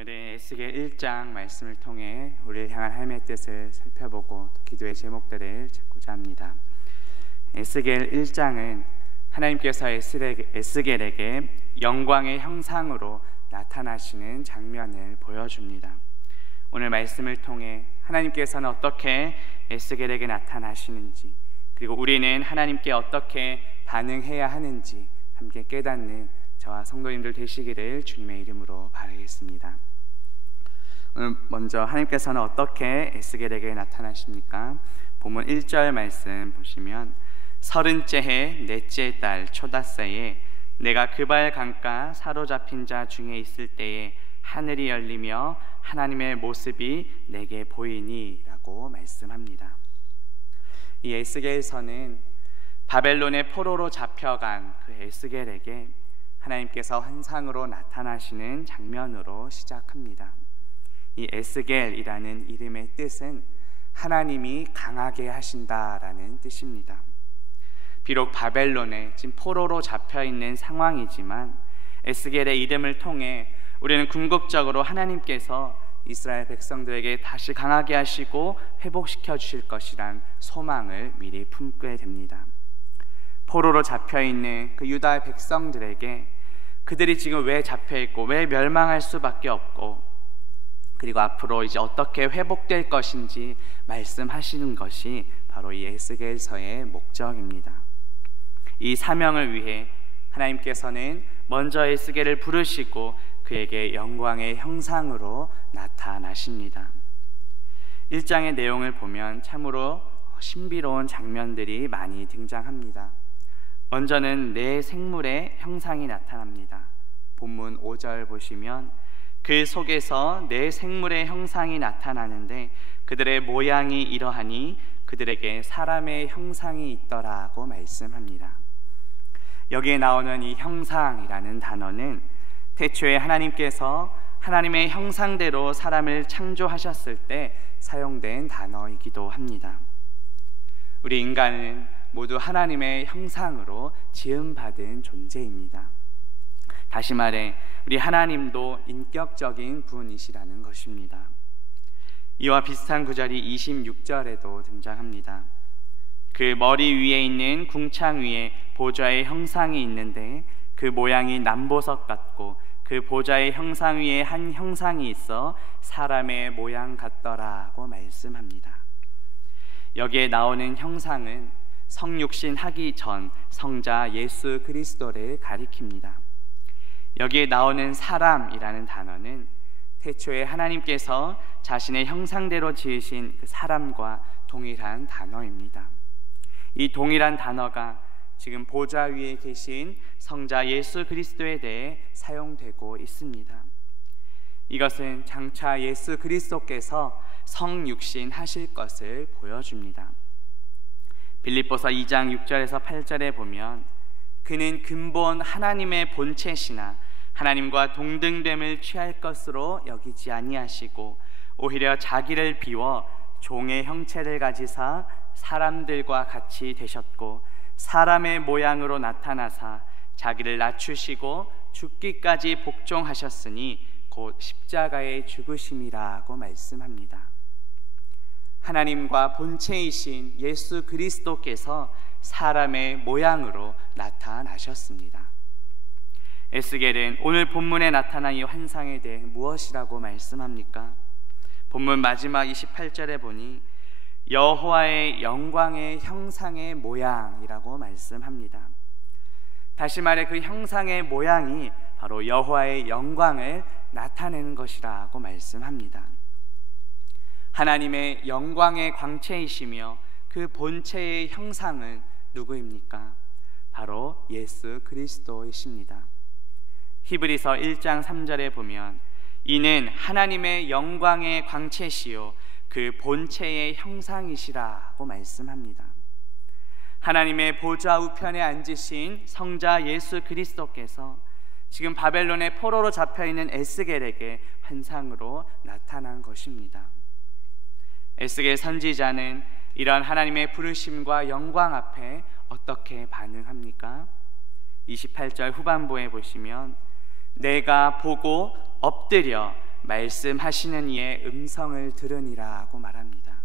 오늘의 에스겔 1장 말씀을 통해 우리를 향한 하나님의 뜻을 살펴보고 또 기도의 제목들을 찾고자 합니다. 에스겔 1장은 하나님께서 에스겔에게 영광의 형상으로 나타나시는 장면을 보여줍니다. 오늘 말씀을 통해 하나님께서는 어떻게 에스겔에게 나타나시는지, 그리고 우리는 하나님께 어떻게 반응해야 하는지 함께 깨닫는 저와 성도님들 되시기를 주님의 이름으로 바라겠습니다. 오늘 먼저 하나님께서는 어떻게 에스겔에게 나타나십니까? 본문 1절 말씀 보시면, 30째 해 넷째 달 초닷새에 내가 그발 강가 사로잡힌 자 중에 있을 때에 하늘이 열리며 하나님의 모습이 내게 보이니 라고 말씀합니다. 이 에스겔서는 바벨론의 포로로 잡혀간 그 에스겔에게 하나님께서 환상으로 나타나시는 장면으로 시작합니다. 이 에스겔이라는 이름의 뜻은 하나님이 강하게 하신다라는 뜻입니다. 비록 바벨론에 지금 포로로 잡혀있는 상황이지만 에스겔의 이름을 통해 우리는 궁극적으로 하나님께서 이스라엘 백성들에게 다시 강하게 하시고 회복시켜 주실 것이란 소망을 미리 품게 됩니다. 포로로 잡혀있는 그 유다 백성들에게 그들이 지금 왜 잡혀있고 왜 멸망할 수밖에 없고, 그리고 앞으로 이제 어떻게 회복될 것인지 말씀하시는 것이 바로 이 에스겔서의 목적입니다. 이 사명을 위해 하나님께서는 먼저 에스겔을 부르시고 그에게 영광의 형상으로 나타나십니다. 1장의 내용을 보면 참으로 신비로운 장면들이 많이 등장합니다. 먼저는 네 생물의 형상이 나타납니다. 본문 5절 보시면 그 속에서 네 생물의 형상이 나타나는데 그들의 모양이 이러하니 그들에게 사람의 형상이 있더라고 말씀합니다. 여기에 나오는 이 형상이라는 단어는 태초에 하나님께서 하나님의 형상대로 사람을 창조하셨을 때 사용된 단어이기도 합니다. 우리 인간은 모두 하나님의 형상으로 지음받은 존재입니다. 다시 말해 우리 하나님도 인격적인 분이시라는 것입니다. 이와 비슷한 구절이 26절에도 등장합니다. 그 머리 위에 있는 궁창 위에 보좌의 형상이 있는데 그 모양이 남보석 같고 그 보좌의 형상 위에 한 형상이 있어 사람의 모양 같더라고 말씀합니다. 여기에 나오는 형상은 성육신 하기 전 성자 예수 그리스도를 가리킵니다. 여기에 나오는 사람이라는 단어는 태초에 하나님께서 자신의 형상대로 지으신 그 사람과 동일한 단어입니다. 이 동일한 단어가 지금 보좌 위에 계신 성자 예수 그리스도에 대해 사용되고 있습니다. 이것은 장차 예수 그리스도께서 성육신 하실 것을 보여줍니다. 빌립보서 2장 6절에서 8절에 보면 그는 근본 하나님의 본체시나 하나님과 동등됨을 취할 것으로 여기지 아니하시고 오히려 자기를 비워 종의 형체를 가지사 사람들과 같이 되셨고 사람의 모양으로 나타나사 자기를 낮추시고 죽기까지 복종하셨으니 곧 십자가의 죽으심이라고 말씀합니다. 하나님과 본체이신 예수 그리스도께서 사람의 모양으로 나타나셨습니다. 에스겔은 오늘 본문에 나타난 이 환상에 대해 무엇이라고 말씀합니까? 본문 마지막 28절에 보니 여호와의 영광의 형상의 모양이라고 말씀합니다. 다시 말해 그 형상의 모양이 바로 여호와의 영광을 나타내는 것이라고 말씀합니다. 하나님의 영광의 광채이시며 그 본체의 형상은 누구입니까? 바로 예수 그리스도이십니다. 히브리서 1장 3절에 보면 이는 하나님의 영광의 광채시요 그 본체의 형상이시라고 말씀합니다. 하나님의 보좌 우편에 앉으신 성자 예수 그리스도께서 지금 바벨론의 포로로 잡혀있는 에스겔에게 환상으로 나타난 것입니다. 에스겔 선지자는 이런 하나님의 부르심과 영광 앞에 어떻게 반응합니까? 28절 후반부에 보시면 내가 보고 엎드려 말씀하시는 이의 음성을 들으니라고 말합니다.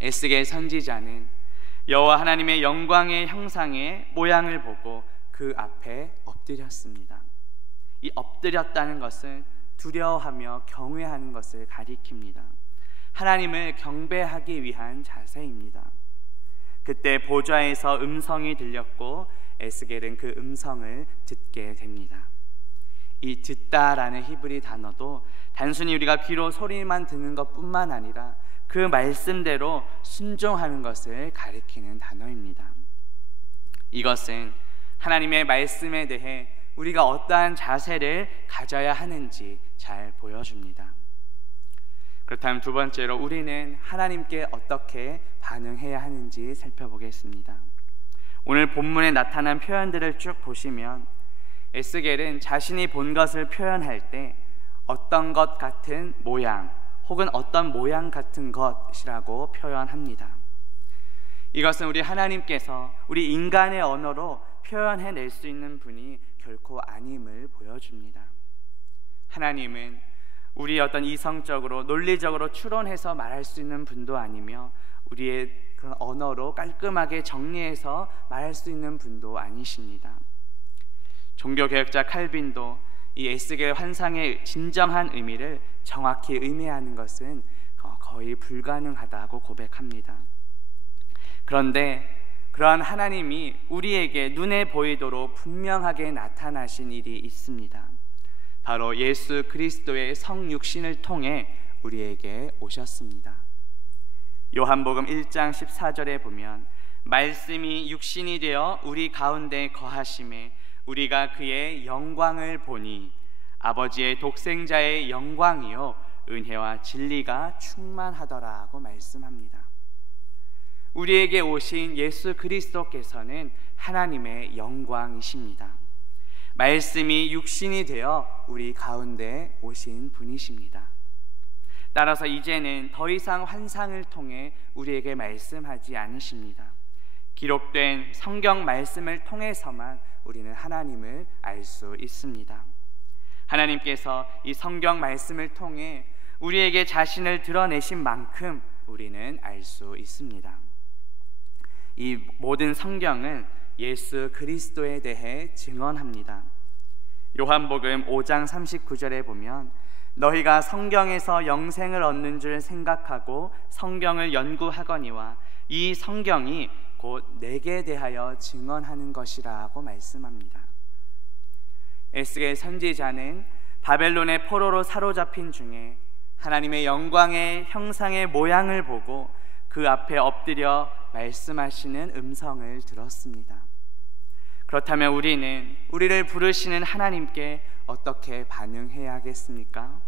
에스겔 선지자는 여호와 하나님의 영광의 형상의 모양을 보고 그 앞에 엎드렸습니다. 이 엎드렸다는 것은 두려워하며 경외하는 것을 가리킵니다. 하나님을 경배하기 위한 자세입니다. 그때 보좌에서 음성이 들렸고 에스겔은 그 음성을 듣게 됩니다. 이 듣다라는 히브리 단어도 단순히 우리가 귀로 소리만 듣는 것뿐만 아니라 그 말씀대로 순종하는 것을 가리키는 단어입니다. 이것은 하나님의 말씀에 대해 우리가 어떠한 자세를 가져야 하는지 잘 보여줍니다. 그렇다면 두 번째로 우리는 하나님께 어떻게 반응해야 하는지 살펴보겠습니다. 오늘 본문에 나타난 표현들을 쭉 보시면 에스겔은 자신이 본 것을 표현할 때 어떤 것 같은 모양 혹은 어떤 모양 같은 것이라고 표현합니다. 이것은 우리 하나님께서 우리 인간의 언어로 표현해낼 수 있는 분이 결코 아님을 보여줍니다. 하나님은 우리 어떤 이성적으로 논리적으로 추론해서 말할 수 있는 분도 아니며 우리의 그런 언어로 깔끔하게 정리해서 말할 수 있는 분도 아니십니다. 종교개혁자 칼빈도 이 에스겔 환상의 진정한 의미를 정확히 의미하는 것은 거의 불가능하다고 고백합니다. 그런데 그러한 하나님이 우리에게 눈에 보이도록 분명하게 나타나신 일이 있습니다. 바로 예수 그리스도의 성육신을 통해 우리에게 오셨습니다. 요한복음 1장 14절에 보면 말씀이 육신이 되어 우리 가운데 거하심에 우리가 그의 영광을 보니 아버지의 독생자의 영광이요 은혜와 진리가 충만하더라고 말씀합니다. 우리에게 오신 예수 그리스도께서는 하나님의 영광이십니다. 말씀이 육신이 되어 우리 가운데 오신 분이십니다. 따라서 이제는 더 이상 환상을 통해 우리에게 말씀하지 않으십니다. 기록된 성경 말씀을 통해서만 우리는 하나님을 알 수 있습니다. 하나님께서 이 성경 말씀을 통해 우리에게 자신을 드러내신 만큼 우리는 알 수 있습니다. 이 모든 성경은 예수 그리스도에 대해 증언합니다. 요한복음 5장 39절에 보면 너희가 성경에서 영생을 얻는 줄 생각하고 성경을 연구하거니와 이 성경이 곧 내게 대하여 증언하는 것이라고 말씀합니다. 에스겔 선지자는 바벨론의 포로로 사로잡힌 중에 하나님의 영광의 형상의 모양을 보고 그 앞에 엎드려 말씀하시는 음성을 들었습니다. 그렇다면 우리는 우리를 부르시는 하나님께 어떻게 반응해야겠습니까?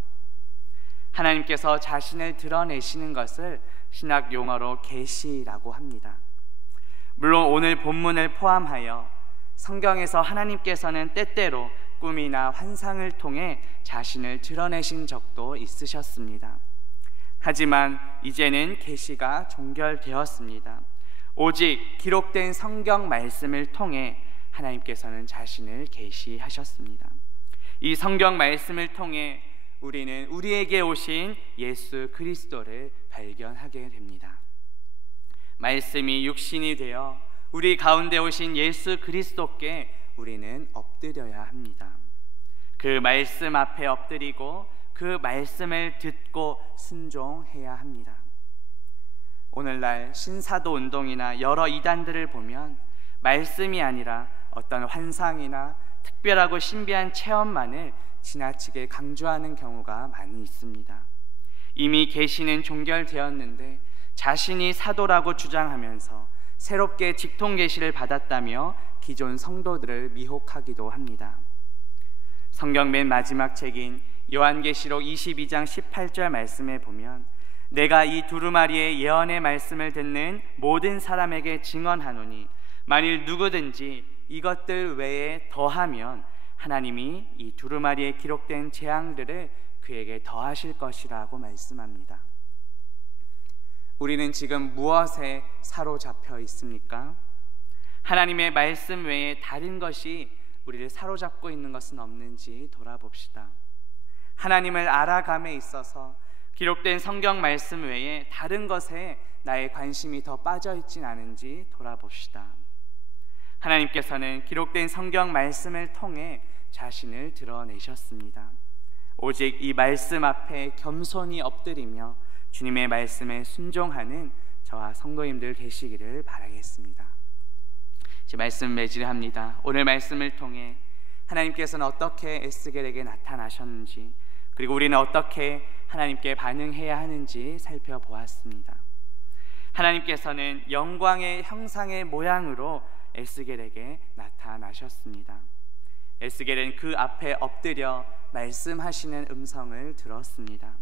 하나님께서 자신을 드러내시는 것을 신학 용어로 계시라고 합니다. 물론 오늘 본문을 포함하여 성경에서 하나님께서는 때때로 꿈이나 환상을 통해 자신을 드러내신 적도 있으셨습니다. 하지만 이제는 계시가 종결되었습니다. 오직 기록된 성경 말씀을 통해 하나님께서는 자신을 계시하셨습니다. 이 성경 말씀을 통해 우리는 우리에게 오신 예수 그리스도를 발견하게 됩니다. 말씀이 육신이 되어 우리 가운데 오신 예수 그리스도께 우리는 엎드려야 합니다. 그 말씀 앞에 엎드리고 그 말씀을 듣고 순종해야 합니다. 오늘날 신사도 운동이나 여러 이단들을 보면 말씀이 아니라 어떤 환상이나 특별하고 신비한 체험만을 지나치게 강조하는 경우가 많이 있습니다. 이미 계시는 종결되었는데 자신이 사도라고 주장하면서 새롭게 직통 계시를 받았다며 기존 성도들을 미혹하기도 합니다. 성경 맨 마지막 책인 요한계시록 22장 18절 말씀에 보면 내가 이 두루마리의 예언의 말씀을 듣는 모든 사람에게 증언하노니 만일 누구든지 이것들 외에 더하면 하나님이 이 두루마리에 기록된 재앙들을 그에게 더하실 것이라고 말씀합니다. 우리는 지금 무엇에 사로잡혀 있습니까? 하나님의 말씀 외에 다른 것이 우리를 사로잡고 있는 것은 없는지 돌아봅시다. 하나님을 알아감에 있어서 기록된 성경 말씀 외에 다른 것에 나의 관심이 더 빠져 있진 않은지 돌아봅시다. 하나님께서는 기록된 성경 말씀을 통해 자신을 드러내셨습니다. 오직 이 말씀 앞에 겸손히 엎드리며 주님의 말씀에 순종하는 저와 성도님들 되시기를 바라겠습니다. 이제 말씀 매질합니다. 오늘 말씀을 통해 하나님께서는 어떻게 에스겔에게 나타나셨는지, 그리고 우리는 어떻게 하나님께 반응해야 하는지 살펴보았습니다. 하나님께서는 영광의 형상의 모양으로 에스겔에게 나타나셨습니다. 에스겔은 그 앞에 엎드려 말씀하시는 음성을 들었습니다.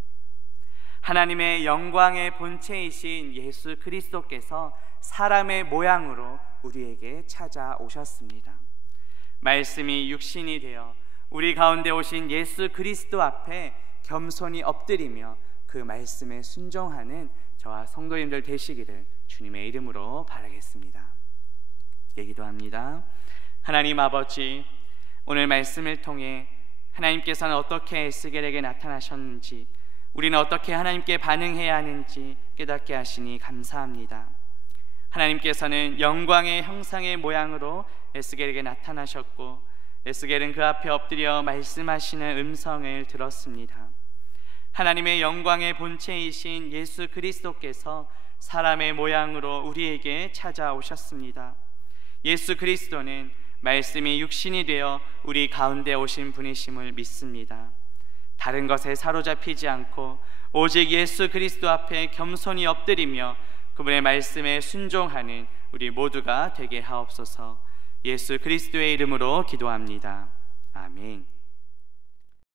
하나님의 영광의 본체이신 예수 그리스도께서 사람의 모양으로 우리에게 찾아오셨습니다. 말씀이 육신이 되어 우리 가운데 오신 예수 그리스도 앞에 겸손히 엎드리며 그 말씀에 순종하는 저와 성도님들 되시기를 주님의 이름으로 바라겠습니다. 기도합니다. 하나님 아버지, 오늘 말씀을 통해 하나님께서는 어떻게 에스겔에게 나타나셨는지, 우리는 어떻게 하나님께 반응해야 하는지 깨닫게 하시니 감사합니다. 하나님께서는 영광의 형상의 모양으로 에스겔에게 나타나셨고, 에스겔은 그 앞에 엎드려 말씀하시는 음성을 들었습니다. 하나님의 영광의 본체이신 예수 그리스도께서 사람의 모양으로 우리에게 찾아오셨습니다. 예수 그리스도는 말씀이 육신이 되어 우리 가운데 오신 분이심을 믿습니다. 다른 것에 사로잡히지 않고 오직 예수 그리스도 앞에 겸손히 엎드리며 그분의 말씀에 순종하는 우리 모두가 되게 하옵소서. 예수 그리스도의 이름으로 기도합니다. 아멘.